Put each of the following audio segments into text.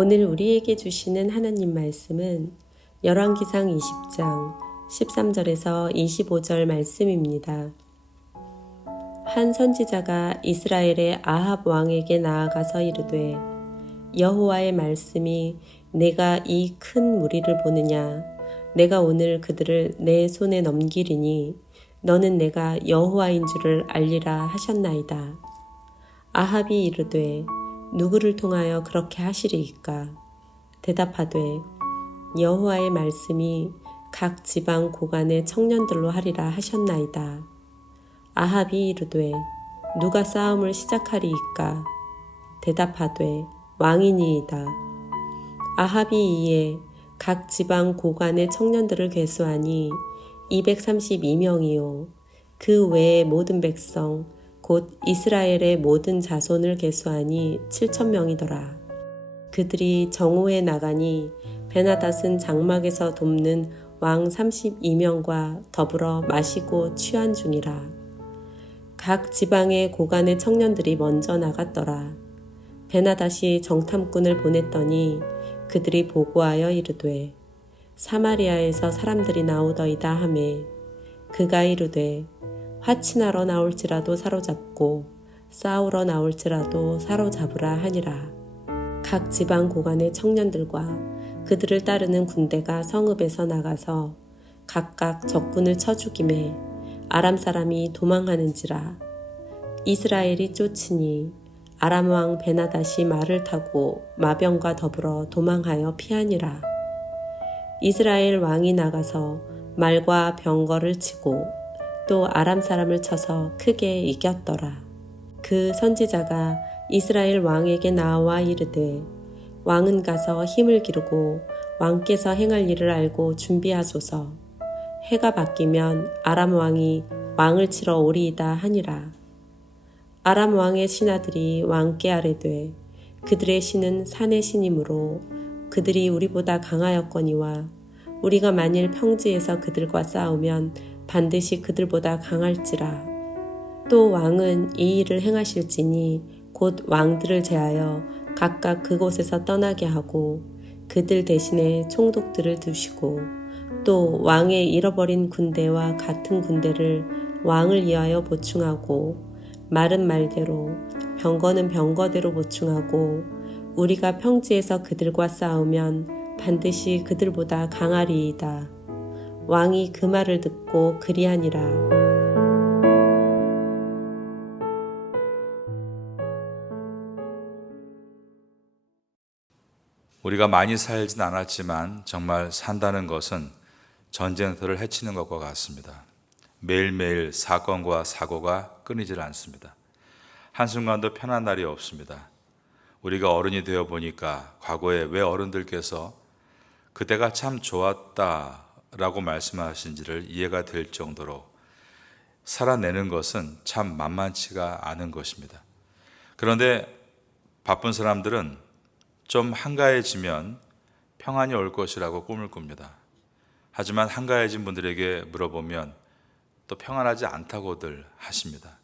오늘 우리에게 주시는 하나님 말씀은 열왕기상 20장 13절에서 25절 말씀입니다. 한 선지자가 이스라엘의 아합 왕에게 나아가서 이르되 여호와의 말씀이 내가 이 큰 무리를 보느냐 내가 오늘 그들을 내 손에 넘기리니 너는 내가 여호와인 줄을 알리라 하셨나이다. 아합이 이르되 누구를 통하여 그렇게 하시리이까? 대답하되 여호와의 말씀이 각 지방 고관의 청년들로 하리라 하셨나이다. 아합이 이르되 누가 싸움을 시작하리이까? 대답하되 왕이니이다. 아합이 이에 각 지방 고관의 청년들을 계수하니 232명이요 그 외의 모든 백성 곧 이스라엘의 모든 자손을 계수하니 7,000명이더라. 그들이 정오에 나가니 베나닷은 장막에서 돕는 왕 32명과 더불어 마시고 취한 중이라. 각 지방의 고관의 청년들이 먼저 나갔더라. 베나닷이 정탐꾼을 보냈더니 그들이 보고하여 이르되 사마리아에서 사람들이 나오더이다 하매 그가 이르되 화친하러 나올지라도 사로잡고 싸우러 나올지라도 사로잡으라 하니라. 각 지방 고관의 청년들과 그들을 따르는 군대가 성읍에서 나가서 각각 적군을 쳐 죽이매 아람 사람이 도망하는지라. 이스라엘이 쫓으니 아람 왕 베나닷이 말을 타고 마병과 더불어 도망하여 피하니라. 이스라엘 왕이 나가서 말과 병거를 치고 또 아람 사람을 쳐서 크게 이겼더라. 그 선지자가 이스라엘 왕에게 나와 이르되 왕은 가서 힘을 기르고 왕께서 행할 일을 알고 준비하소서. 해가 바뀌면 아람 왕이 왕을 치러 오리이다 하니라. 아람 왕의 신하들이 왕께 아뢰되 그들의 신은 산의 신이므로 그들이 우리보다 강하였거니와 우리가 만일 평지에서 그들과 싸우면 반드시 그들보다 강할지라. 또 왕은 이 일을 행하실지니 곧 왕들을 제하여 각각 그곳에서 떠나게 하고 그들 대신에 총독들을 두시고 또 왕의 잃어버린 군대와 같은 군대를 왕을 위하여 보충하고 말은 말대로 병거는 병거대로 보충하고 우리가 평지에서 그들과 싸우면 반드시 그들보다 강하리이다. 왕이 그 말을 듣고 그리하니라. 우리가 많이 살진 않았지만 정말 산다는 것은 전쟁터를 헤치는 것과 같습니다. 매일매일 사건과 사고가 끊이질 않습니다. 한순간도 편한 날이 없습니다. 우리가 어른이 되어 보니까 과거에 왜 어른들께서 그때가 참 좋았다 라고 말씀하신지를 이해가 될 정도로 살아내는 것은 참 만만치가 않은 것입니다. 그런데 바쁜 사람들은 좀 한가해지면 평안이 올 것이라고 꿈을 꿉니다. 하지만 한가해진 분들에게 물어보면 또 평안하지 않다고들 하십니다.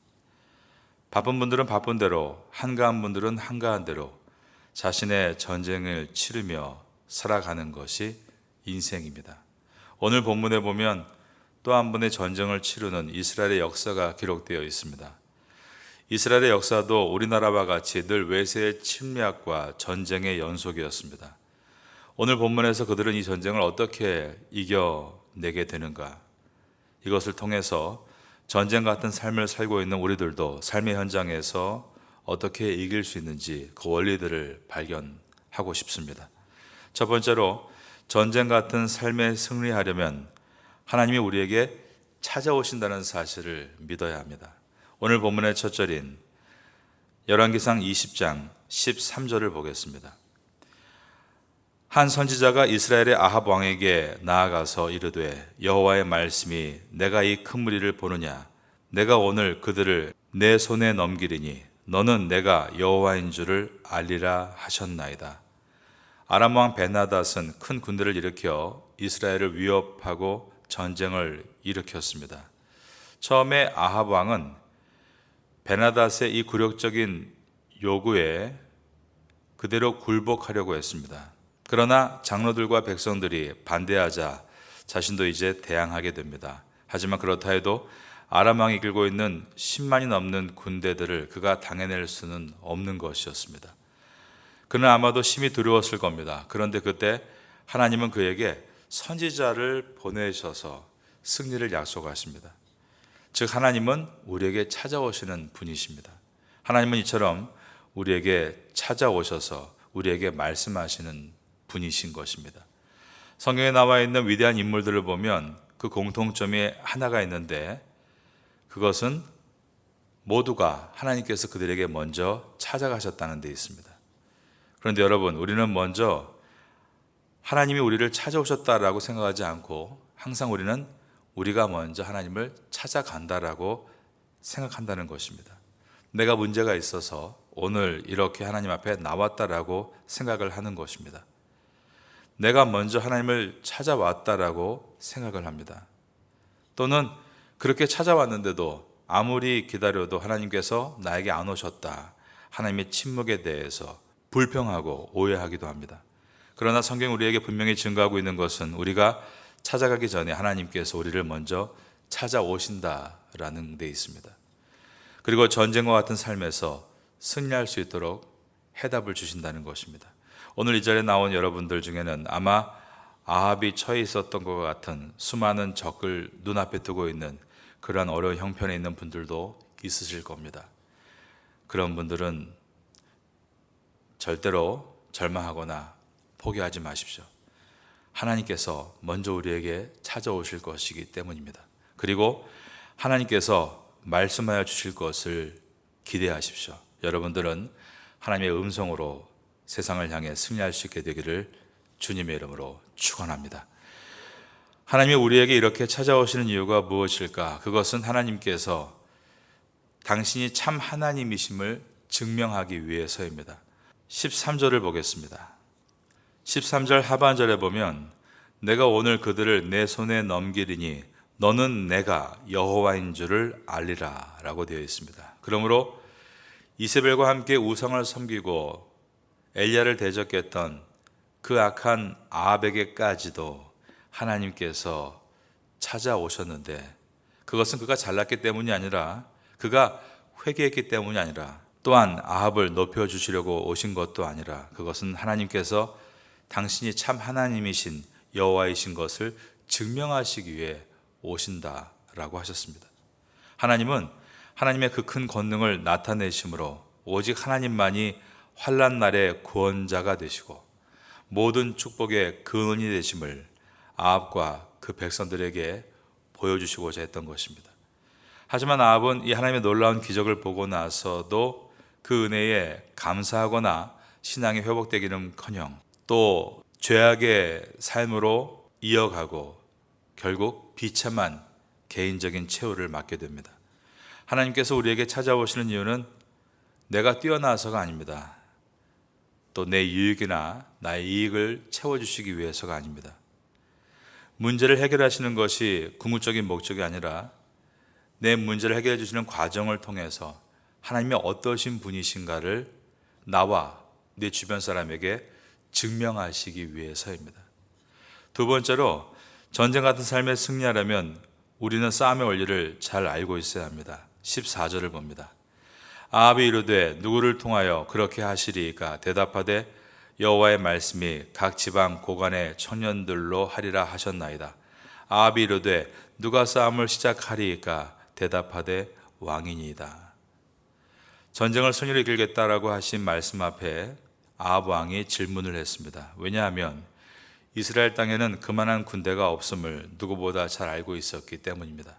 바쁜 분들은 바쁜 대로, 한가한 분들은 한가한 대로 자신의 전쟁을 치르며 살아가는 것이 인생입니다. 오늘 본문에 보면 또 한 번의 전쟁을 치르는 이스라엘의 역사가 기록되어 있습니다. 이스라엘의 역사도 우리나라와 같이 늘 외세의 침략과 전쟁의 연속이었습니다. 오늘 본문에서 그들은 이 전쟁을 어떻게 이겨내게 되는가? 이것을 통해서 전쟁 같은 삶을 살고 있는 우리들도 삶의 현장에서 어떻게 이길 수 있는지 그 원리들을 발견하고 싶습니다. 첫 번째로 전쟁 같은 삶에 승리하려면 하나님이 우리에게 찾아오신다는 사실을 믿어야 합니다. 오늘 본문의 첫 절인 열왕기상 20장 13절을 보겠습니다. 한 선지자가 이스라엘의 아합 왕에게 나아가서 이르되 여호와의 말씀이 내가 이 큰 무리를 보느냐 내가 오늘 그들을 내 손에 넘기리니 너는 내가 여호와인 줄을 알리라 하셨나이다. 아람 왕 베나닷은 큰 군대를 일으켜 이스라엘을 위협하고 전쟁을 일으켰습니다. 처음에 아합 왕은 베나닷의 이 굴욕적인 요구에 그대로 굴복하려고 했습니다. 그러나 장로들과 백성들이 반대하자 자신도 이제 대항하게 됩니다. 하지만 그렇다 해도 아람 왕이 이끌고 있는 10만이 넘는 군대들을 그가 당해낼 수는 없는 것이었습니다. 그는 아마도 심히 두려웠을 겁니다. 그런데 그때 하나님은 그에게 선지자를 보내셔서 승리를 약속하십니다. 즉 하나님은 우리에게 찾아오시는 분이십니다. 하나님은 이처럼 우리에게 찾아오셔서 우리에게 말씀하시는 분이신 것입니다. 성경에 나와 있는 위대한 인물들을 보면 그 공통점이 하나가 있는데 그것은 모두가 하나님께서 그들에게 먼저 찾아가셨다는 데 있습니다. 그런데 여러분, 우리는 먼저 하나님이 우리를 찾아오셨다라고 생각하지 않고 항상 우리는 우리가 먼저 하나님을 찾아간다라고 생각한다는 것입니다. 내가 문제가 있어서 오늘 이렇게 하나님 앞에 나왔다라고 생각을 하는 것입니다. 내가 먼저 하나님을 찾아왔다라고 생각을 합니다. 또는 그렇게 찾아왔는데도 아무리 기다려도 하나님께서 나에게 안 오셨다. 하나님의 침묵에 대해서 불평하고 오해하기도 합니다. 그러나 성경 우리에게 분명히 증거하고 있는 것은 우리가 찾아가기 전에 하나님께서 우리를 먼저 찾아오신다라는 데 있습니다. 그리고 전쟁과 같은 삶에서 승리할 수 있도록 해답을 주신다는 것입니다. 오늘 이 자리에 나온 여러분들 중에는 아마 아합이 처해 있었던 것 같은 수많은 적을 눈앞에 두고 있는 그러한 어려운 형편에 있는 분들도 있으실 겁니다. 그런 분들은 절대로 절망하거나 포기하지 마십시오. 하나님께서 먼저 우리에게 찾아오실 것이기 때문입니다. 그리고 하나님께서 말씀하여 주실 것을 기대하십시오. 여러분들은 하나님의 음성으로 세상을 향해 승리할 수 있게 되기를 주님의 이름으로 축원합니다. 하나님이 우리에게 이렇게 찾아오시는 이유가 무엇일까? 그것은 하나님께서 당신이 참 하나님이심을 증명하기 위해서입니다. 13절을 보겠습니다. 13절 하반절에 보면 내가 오늘 그들을 내 손에 넘기리니 너는 내가 여호와인 줄을 알리라 라고 되어 있습니다. 그러므로 이세벨과 함께 우상을 섬기고 엘리야를 대적했던 그 악한 아합에게까지도 하나님께서 찾아오셨는데 그것은 그가 잘났기 때문이 아니라 그가 회개했기 때문이 아니라 또한 아합을 높여주시려고 오신 것도 아니라 그것은 하나님께서 당신이 참 하나님이신 여호와이신 것을 증명하시기 위해 오신다라고 하셨습니다. 하나님은 하나님의 그 큰 권능을 나타내심으로 오직 하나님만이 환난 날의 구원자가 되시고 모든 축복의 근원이 되심을 아합과 그 백성들에게 보여주시고자 했던 것입니다. 하지만 아합은 이 하나님의 놀라운 기적을 보고 나서도 그 은혜에 감사하거나 신앙이 회복되기는커녕 또 죄악의 삶으로 이어가고 결국 비참한 개인적인 최후를 맞게 됩니다. 하나님께서 우리에게 찾아오시는 이유는 내가 뛰어나서가 아닙니다. 또 내 유익이나 나의 이익을 채워주시기 위해서가 아닙니다. 문제를 해결하시는 것이 궁극적인 목적이 아니라 내 문제를 해결해 주시는 과정을 통해서 하나님이 어떠신 분이신가를 나와 내 주변 사람에게 증명하시기 위해서입니다. 두 번째로 전쟁 같은 삶에 승리하려면 우리는 싸움의 원리를 잘 알고 있어야 합니다. 14절을 봅니다. 아합이 이르되 누구를 통하여 그렇게 하시리이까 대답하되 여호와의 말씀이 각 지방 고관의 청년들로 하리라 하셨나이다. 아합이 이르되 누가 싸움을 시작하리이까 대답하되 왕이니이다. 전쟁을 승리로 이끌겠다라고 하신 말씀 앞에 아합 왕이 질문을 했습니다. 왜냐하면 이스라엘 땅에는 그만한 군대가 없음을 누구보다 잘 알고 있었기 때문입니다.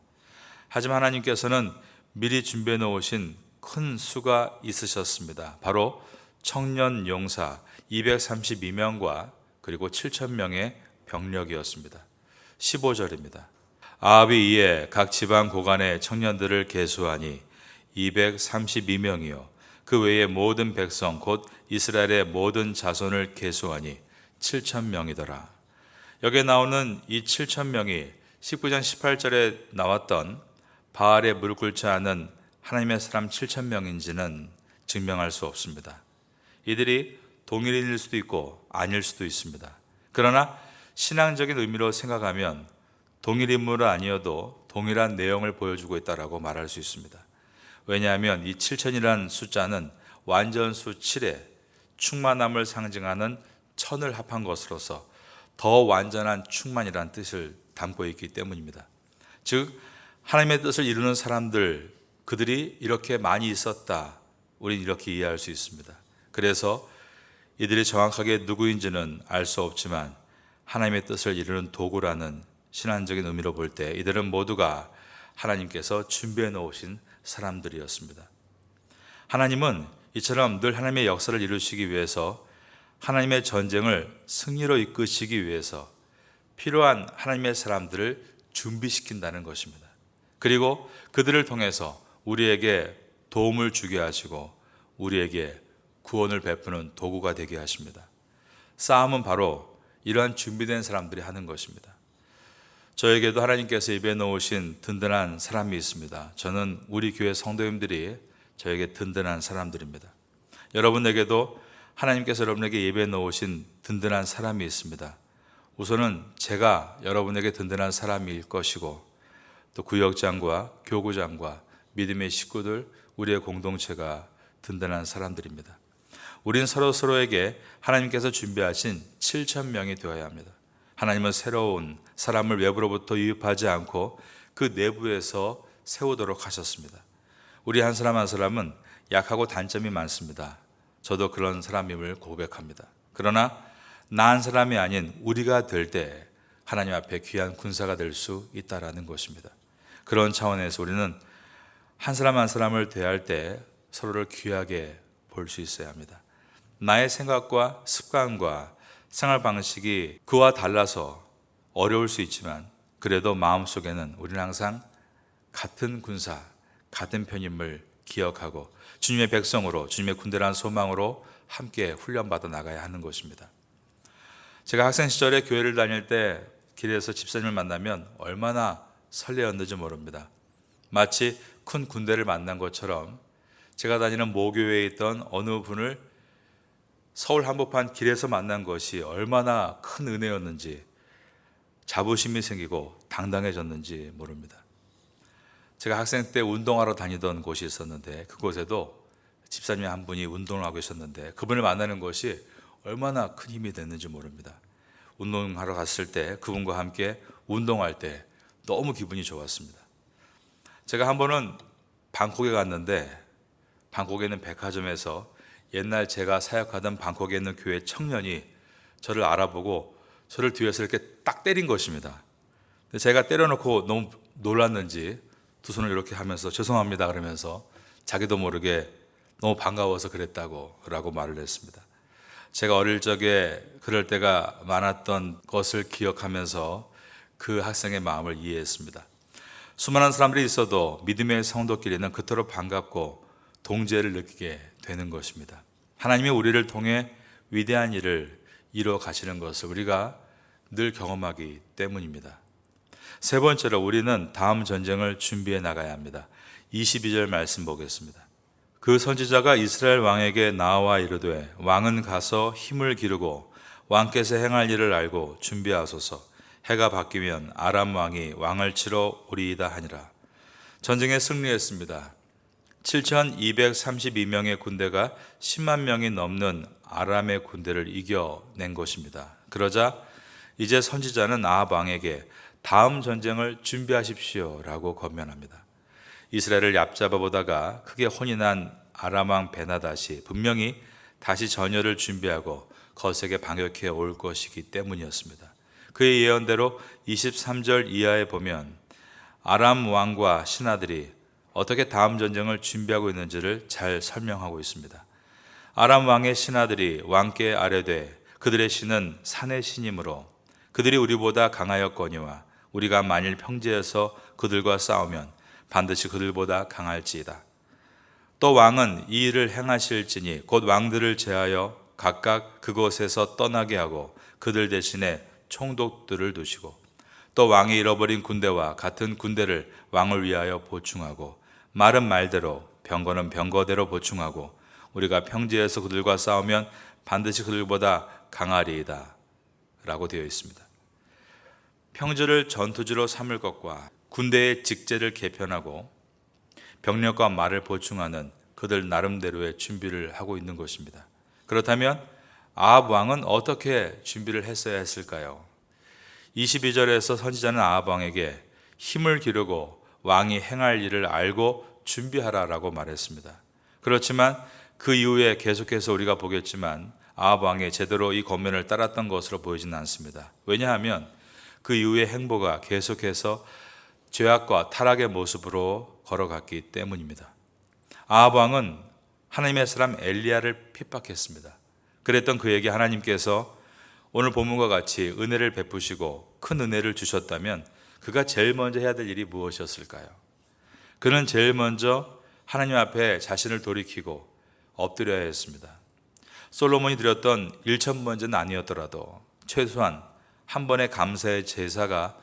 하지만 하나님께서는 미리 준비해 놓으신 큰 수가 있으셨습니다. 바로 청년 용사 232명과 그리고 7,000명의 병력이었습니다. 15절입니다. 아합이 이에 각 지방 고관의 청년들을 계수하니 232명이요 그 외의 모든 백성 곧 이스라엘의 모든 자손을 계수하니 7,000명이더라. 여기에 나오는 이 7,000명이 19장 18절에 나왔던 바알에 무릎 꿇지 않은 하나님의 사람 7,000명인지는 증명할 수 없습니다. 이들이 동일인일 수도 있고 아닐 수도 있습니다. 그러나 신앙적인 의미로 생각하면 동일 인물은 아니어도 동일한 내용을 보여주고 있다라고 말할 수 있습니다. 왜냐하면 이 7천이라는 숫자는 완전수 7에 충만함을 상징하는 천을 합한 것으로서 더 완전한 충만이라는 뜻을 담고 있기 때문입니다. 즉 하나님의 뜻을 이루는 사람들, 그들이 이렇게 많이 있었다, 우린 이렇게 이해할 수 있습니다. 그래서 이들이 정확하게 누구인지는 알 수 없지만 하나님의 뜻을 이루는 도구라는 신앙적인 의미로 볼 때 이들은 모두가 하나님께서 준비해 놓으신 사람들이었습니다. 하나님은 이처럼 늘 하나님의 역사를 이루시기 위해서, 하나님의 전쟁을 승리로 이끄시기 위해서 필요한 하나님의 사람들을 준비시킨다는 것입니다. 그리고 그들을 통해서 우리에게 도움을 주게 하시고 우리에게 구원을 베푸는 도구가 되게 하십니다. 싸움은 바로 이러한 준비된 사람들이 하는 것입니다. 저에게도 하나님께서 입에 놓으신 든든한 사람이 있습니다. 저는 우리 교회 성도님들이 저에게 든든한 사람들입니다. 여러분에게도 하나님께서 여러분에게 입에 놓으신 든든한 사람이 있습니다. 우선은 제가 여러분에게 든든한 사람일 것이고, 또 구역장과 교구장과 믿음의 식구들, 우리의 공동체가 든든한 사람들입니다. 우린 서로에게 하나님께서 준비하신 7,000명이 되어야 합니다. 하나님은 새로운 사람을 외부로부터 유입하지 않고 그 내부에서 세우도록 하셨습니다. 우리 한 사람 한 사람은 약하고 단점이 많습니다. 저도 그런 사람임을 고백합니다. 그러나 나 한 사람이 아닌 우리가 될 때 하나님 앞에 귀한 군사가 될 수 있다라는 것입니다. 그런 차원에서 우리는 한 사람 한 사람을 대할 때 서로를 귀하게 볼 수 있어야 합니다. 나의 생각과 습관과 생활 방식이 그와 달라서 어려울 수 있지만 그래도 마음속에는 우리는 항상 같은 군사, 같은 편임을 기억하고 주님의 백성으로, 주님의 군대라는 소망으로 함께 훈련받아 나가야 하는 것입니다. 제가 학생 시절에 교회를 다닐 때 길에서 집사님을 만나면 얼마나 설레었는지 모릅니다. 마치 큰 군대를 만난 것처럼 제가 다니는 모교회에 있던 어느 분을 서울 한복판 길에서 만난 것이 얼마나 큰 은혜였는지, 자부심이 생기고 당당해졌는지 모릅니다. 제가 학생 때 운동하러 다니던 곳이 있었는데 그곳에도 집사님 한 분이 운동을 하고 있었는데 그분을 만나는 것이 얼마나 큰 힘이 됐는지 모릅니다. 운동하러 갔을 때 그분과 함께 운동할 때 너무 기분이 좋았습니다. 제가 한 번은 방콕에 갔는데 방콕에 있는 백화점에서 옛날 제가 사역하던 방콕에 있는 교회 청년이 저를 알아보고 저를 뒤에서 이렇게 딱 때린 것입니다. 제가 때려놓고 너무 놀랐는지 두 손을 이렇게 하면서 죄송합니다 그러면서 자기도 모르게 너무 반가워서 그랬다고 라고 말을 했습니다. 제가 어릴 적에 그럴 때가 많았던 것을 기억하면서 그 학생의 마음을 이해했습니다. 수많은 사람들이 있어도 믿음의 성도끼리는 그토록 반갑고 동지애를 느끼게 되는 것입니다. 하나님이 우리를 통해 위대한 일을 이루어 가시는 것을 우리가 늘 경험하기 때문입니다. 세 번째로 우리는 다음 전쟁을 준비해 나가야 합니다. 22절 말씀 보겠습니다. 그 선지자가 이스라엘 왕에게 나와 이르되 왕은 가서 힘을 기르고 왕께서 행할 일을 알고 준비하소서. 해가 바뀌면 아람 왕이 왕을 치러 오리이다 하니라. 전쟁에 승리했습니다. 7,232명의 군대가 10만 명이 넘는 아람의 군대를 이겨낸 것입니다. 그러자 이제 선지자는 아합 왕에게 다음 전쟁을 준비하십시오 라고 권면합니다. 이스라엘을 얕잡아 보다가 크게 혼이 난 아람 왕 베나닷이 분명히 다시 전열을 준비하고 거세게 반격해 올 것이기 때문이었습니다. 그의 예언대로 23절 이하에 보면 아람 왕과 신하들이 어떻게 다음 전쟁을 준비하고 있는지를 잘 설명하고 있습니다. 아람 왕의 신하들이 왕께 아뢰되 그들의 신은 산의 신이므로 그들이 우리보다 강하였거니와 우리가 만일 평지에서 그들과 싸우면 반드시 그들보다 강할지이다. 또 왕은 이 일을 행하실지니 곧 왕들을 제하여 각각 그곳에서 떠나게 하고 그들 대신에 총독들을 두시고 또 왕이 잃어버린 군대와 같은 군대를 왕을 위하여 보충하고 말은 말대로 병거는 병거대로 보충하고 우리가 평지에서 그들과 싸우면 반드시 그들보다 강하리이다 라고 되어 있습니다. 평지를 전투지로 삼을 것과 군대의 직제를 개편하고 병력과 말을 보충하는 그들 나름대로의 준비를 하고 있는 것입니다. 그렇다면 아합 왕은 어떻게 준비를 했어야 했을까요? 22절에서 선지자는 아합 왕에게 힘을 기르고 왕이 행할 일을 알고 준비하라라고 말했습니다. 그렇지만 그 이후에 계속해서 우리가 보겠지만 아합 왕이 제대로 이 권면을 따랐던 것으로 보이지는 않습니다. 왜냐하면 그 이후의 행보가 계속해서 죄악과 타락의 모습으로 걸어갔기 때문입니다. 아합 왕은 하나님의 사람 엘리야를 핍박했습니다. 그랬던 그에게 하나님께서 오늘 본문과 같이 은혜를 베푸시고 큰 은혜를 주셨다면 그가 제일 먼저 해야 될 일이 무엇이었을까요? 그는 제일 먼저 하나님 앞에 자신을 돌이키고 엎드려야 했습니다. 솔로몬이 드렸던 1,000번째는 아니었더라도 최소한 한 번의 감사의 제사가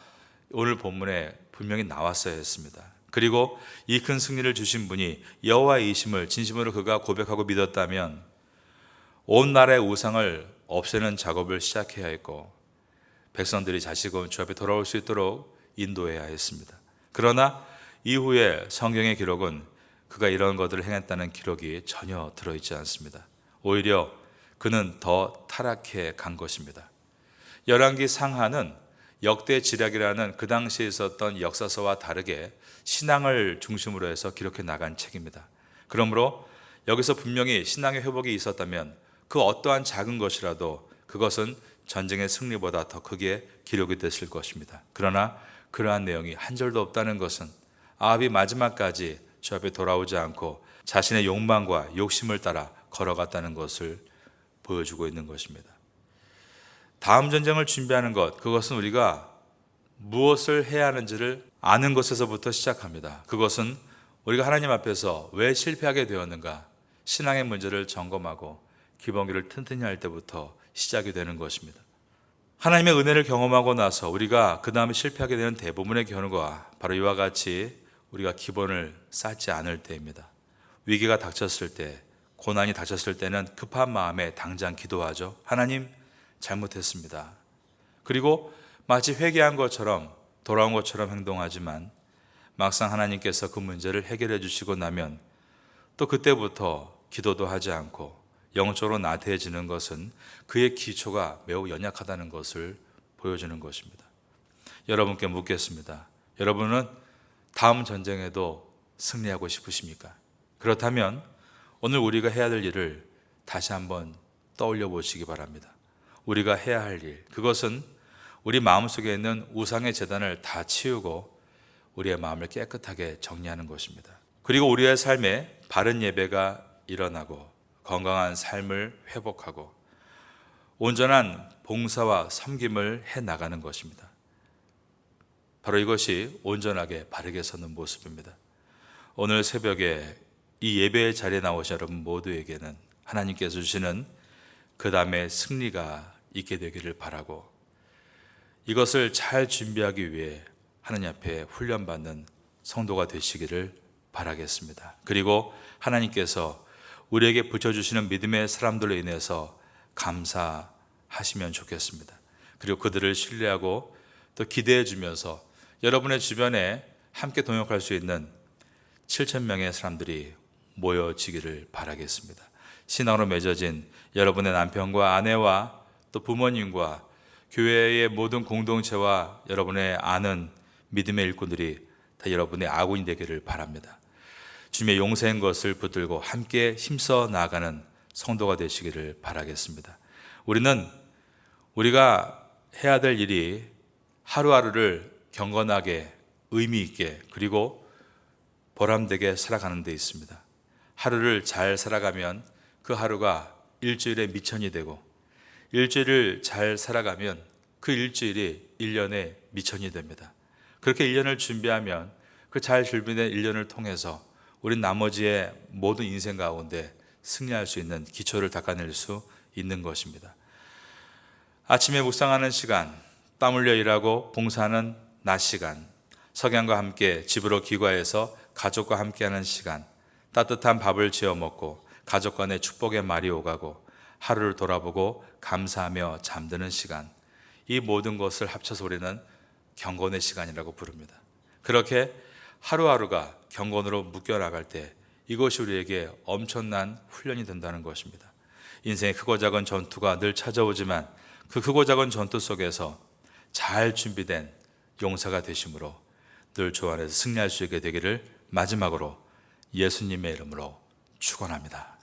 오늘 본문에 분명히 나왔어야 했습니다. 그리고 이 큰 승리를 주신 분이 여호와이심을 진심으로 그가 고백하고 믿었다면 온 나라의 우상을 없애는 작업을 시작해야 했고 백성들이 다시금 주 앞에 돌아올 수 있도록 인도해야 했습니다. 그러나 이후에 성경의 기록은 그가 이런 것들을 행했다는 기록이 전혀 들어있지 않습니다. 오히려 그는 더 타락해 간 것입니다. 열왕기 상하는 역대 지략이라는 그 당시에 있었던 역사서와 다르게 신앙을 중심으로 해서 기록해 나간 책입니다. 그러므로 여기서 분명히 신앙의 회복이 있었다면 그 어떠한 작은 것이라도 그것은 전쟁의 승리보다 더 크게 기록이 됐을 것입니다. 그러나 그러한 내용이 한 절도 없다는 것은 아합이 마지막까지 주 앞에 돌아오지 않고 자신의 욕망과 욕심을 따라 걸어갔다는 것을 보여주고 있는 것입니다. 다음 전쟁을 준비하는 것, 그것은 우리가 무엇을 해야 하는지를 아는 것에서부터 시작합니다. 그것은 우리가 하나님 앞에서 왜 실패하게 되었는가, 신앙의 문제를 점검하고 기본기를 튼튼히 할 때부터 시작이 되는 것입니다. 하나님의 은혜를 경험하고 나서 우리가 그 다음에 실패하게 되는 대부분의 경우가 바로 이와 같이 우리가 기본을 쌓지 않을 때입니다. 위기가 닥쳤을 때, 고난이 닥쳤을 때는 급한 마음에 당장 기도하죠. 하나님, 잘못했습니다. 그리고 마치 회개한 것처럼 돌아온 것처럼 행동하지만 막상 하나님께서 그 문제를 해결해 주시고 나면 또 그때부터 기도도 하지 않고 영적으로 나태해지는 것은 그의 기초가 매우 연약하다는 것을 보여주는 것입니다. 여러분께 묻겠습니다. 여러분은 다음 전쟁에도 승리하고 싶으십니까? 그렇다면 오늘 우리가 해야 될 일을 다시 한번 떠올려 보시기 바랍니다. 우리가 해야 할 일, 그것은 우리 마음속에 있는 우상의 재단을 다 치우고 우리의 마음을 깨끗하게 정리하는 것입니다. 그리고 우리의 삶에 바른 예배가 일어나고 건강한 삶을 회복하고 온전한 봉사와 섬김을 해나가는 것입니다. 바로 이것이 온전하게 바르게 서는 모습입니다. 오늘 새벽에 이 예배의 자리에 나오신 여러분 모두에게는 하나님께서 주시는 그 다음에 승리가 있게 되기를 바라고 이것을 잘 준비하기 위해 하나님 앞에 훈련받는 성도가 되시기를 바라겠습니다. 그리고 하나님께서 우리에게 붙여주시는 믿음의 사람들로 인해서 감사하시면 좋겠습니다. 그리고 그들을 신뢰하고 또 기대해 주면서 여러분의 주변에 함께 동역할 수 있는 7,000명의 사람들이 모여지기를 바라겠습니다. 신앙으로 맺어진 여러분의 남편과 아내와 또 부모님과 교회의 모든 공동체와 여러분의 아는 믿음의 일꾼들이 다 여러분의 아군이 되기를 바랍니다. 주님의 용서인 것을 붙들고 함께 힘써 나아가는 성도가 되시기를 바라겠습니다. 우리가 해야 될 일이 하루하루를 경건하게 의미 있게 그리고 보람되게 살아가는 데 있습니다. 하루를 잘 살아가면 그 하루가 일주일의 미천이 되고 일주일을 잘 살아가면 그 일주일이 1년의 미천이 됩니다. 그렇게 1년을 준비하면 그 잘 준비된 1년을 통해서 우린 나머지의 모든 인생 가운데 승리할 수 있는 기초를 닦아낼 수 있는 것입니다. 아침에 묵상하는 시간, 땀 흘려 일하고 봉사하는 낮 시간, 석양과 함께 집으로 귀가해서 가족과 함께하는 시간, 따뜻한 밥을 지어 먹고 가족 간의 축복의 말이 오가고 하루를 돌아보고 감사하며 잠드는 시간, 이 모든 것을 합쳐서 우리는 경건의 시간이라고 부릅니다. 그렇게 하루하루가 경건으로 묶여나갈 때 이것이 우리에게 엄청난 훈련이 된다는 것입니다. 인생의 크고 작은 전투가 늘 찾아오지만 그 크고 작은 전투 속에서 잘 준비된 용사가 되심으로 늘 주 안에서 승리할 수 있게 되기를 마지막으로 예수님의 이름으로 축원합니다.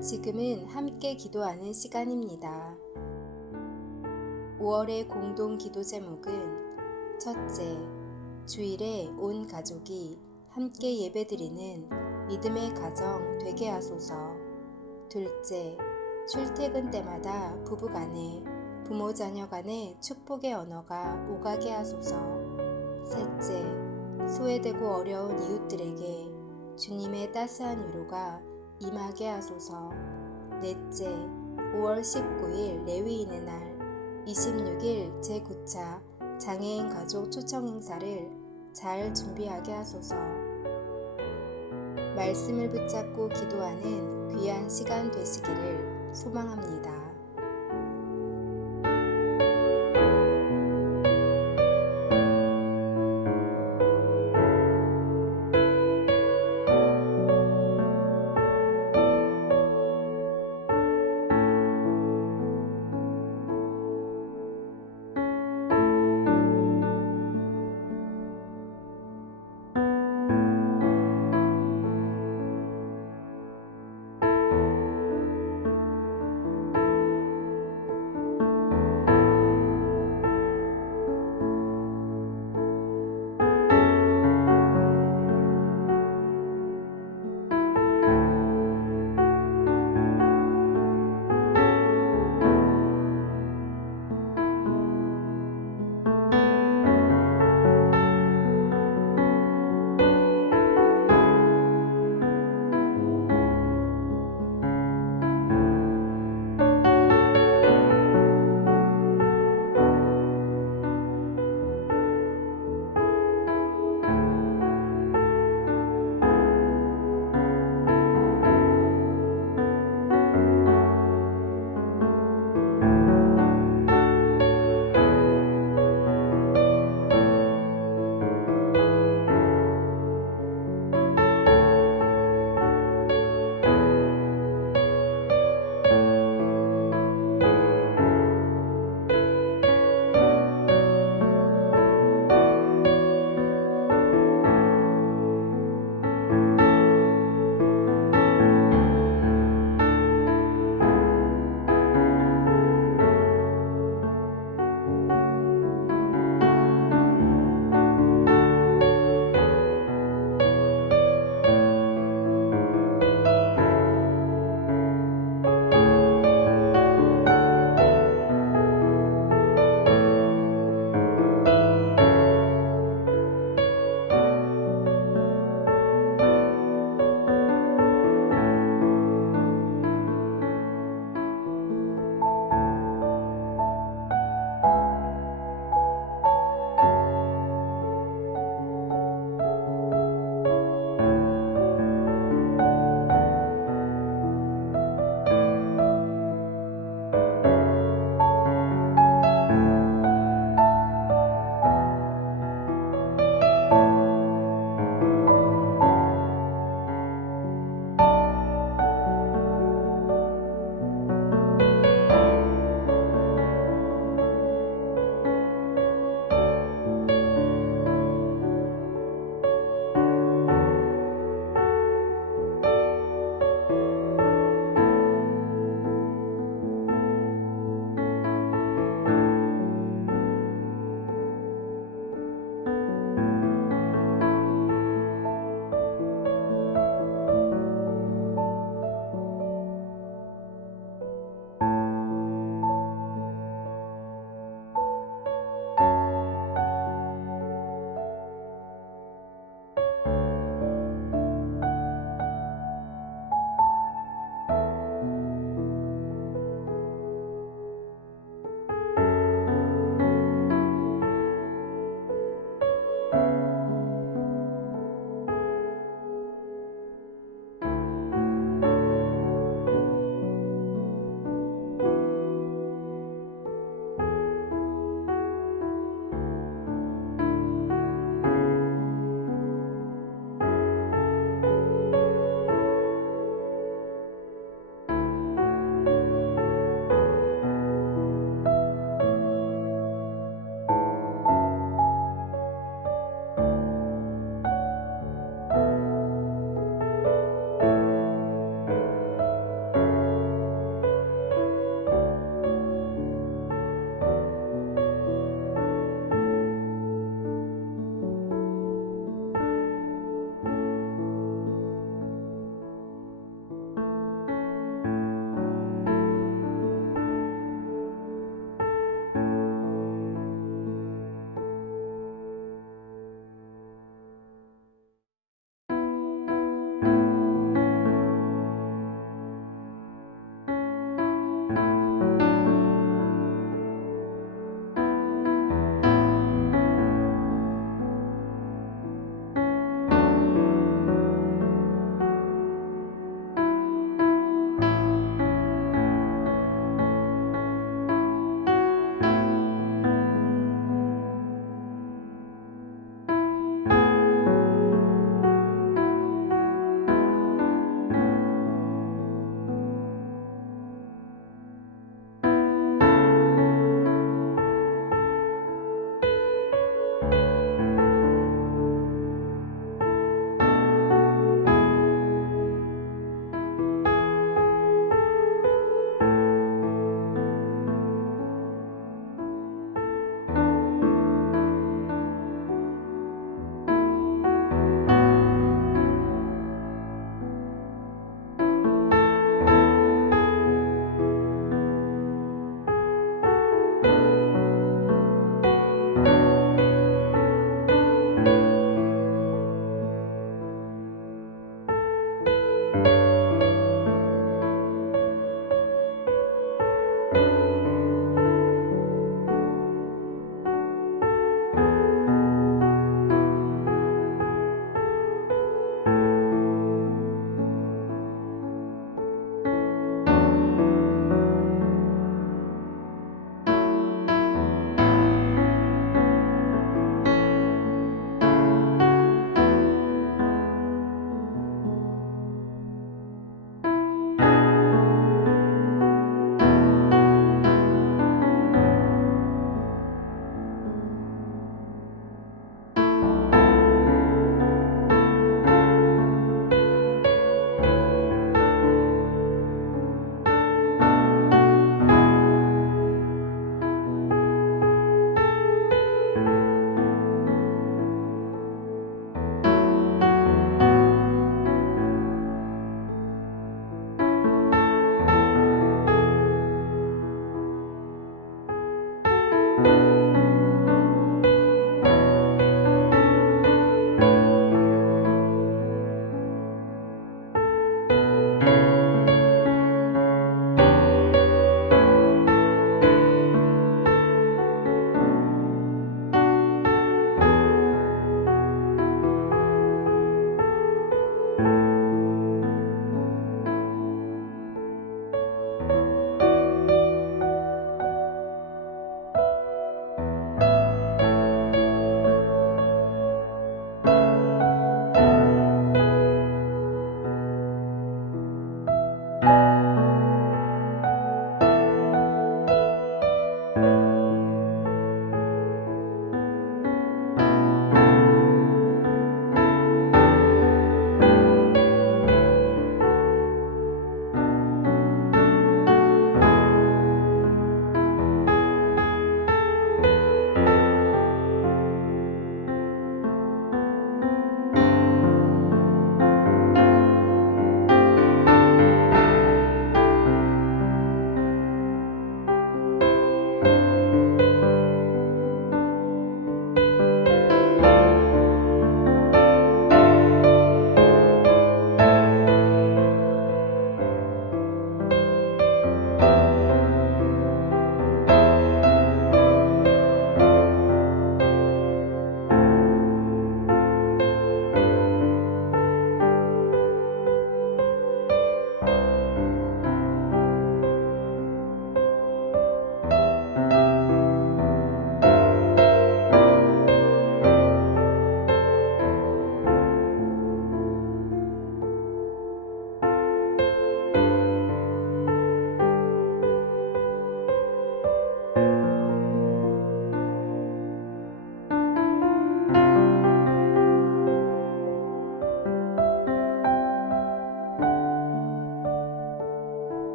지금은 함께 기도하는 시간입니다. 5월의 공동 기도 제목은 첫째, 주일에 온 가족이 함께 예배드리는 믿음의 가정 되게 하소서. 둘째, 출퇴근 때마다 부부간에, 부모 자녀 간의 축복의 언어가 오가게 하소서. 셋째, 소외되고 어려운 이웃들에게 주님의 따스한 위로가 임하게 하소서. 넷째, 5월 19일 레위인의 날, 26일 제9차 장애인 가족 초청 행사를 잘 준비하게 하소서. 말씀을 붙잡고 기도하는 귀한 시간 되시기를 소망합니다.